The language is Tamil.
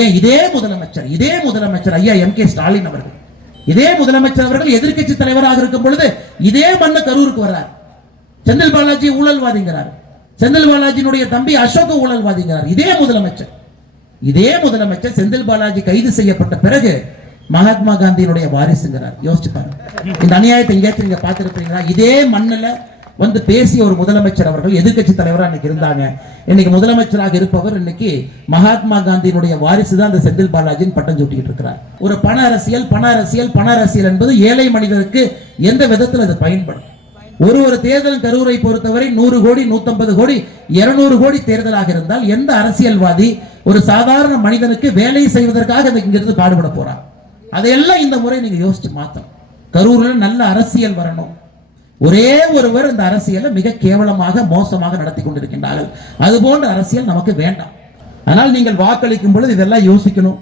ஏன் இதே முதலமைச்சர் ஐயா M.K. ஸ்டாலின் அவர்கள், இதே முதலமைச்சர் அவர்கள் எதிர்க்கட்சி தலைவராக இருக்கும் பொழுது இதே மண்ணு கரூருக்கு வர்றார். செந்தில் பாலாஜி ஊழல்வாதிங்கிறார், செந்தில் பாலாஜியினுடைய தம்பி அசோக ஊழல்வாதிங்கிறார். இதே முதலமைச்சர் செந்தில் பாலாஜி கைது செய்யப்பட்ட பிறகு மகாத்மா காந்தியினுடைய வாரிசுங்கிறார். யோசிச்சு பாருங்க, இந்த அநியாயத்தை எங்கேயாச்சும் நீங்க பார்த்திருப்பீங்களா? இதே மண்ணுல வந்து பேசிய ஒரு முதலமைச்சர் அவர்கள் எதிர்க்கட்சி தலைவராக இன்னைக்கு இருந்தாங்க. இன்னைக்கு முதலமைச்சராக இருப்பவர் இன்னைக்கு மகாத்மா காந்தியினுடைய வாரிசு தான் அந்த செந்தில் பாலாஜின்னு பட்டம் சூட்டிக்கிட்டு இருக்கிறார். ஒரு பண அரசியல் என்பது ஏழை மனிதருக்கு எந்த விதத்தில் அது பயன்படும்? ஒரு தேர்தல் கரூரை பொறுத்தவரை 100 கோடி 150 கோடி 200 கோடி தேர்தலாக இருந்தால் எந்த அரசியல்வாதி ஒரு சாதாரண மனிதனுக்கு வேலை செய்வதற்காக இங்கிருந்து பாடுபட போறார்? அதையெல்லாம் இந்த முறை நீங்க யோசிச்சு மாத்தணும். கரூர்ல நல்ல அரசியல் வரணும். ஒரே ஒருவர் இந்த அரசியலை மிக கேவலமாக மோசமாக நடத்தி கொண்டிருக்கின்றார்கள். அது போன்ற அரசியல் நமக்கு வேண்டாம். ஆனால் நீங்கள் வாக்களிக்கும் பொழுது இதெல்லாம் யோசிக்கணும்.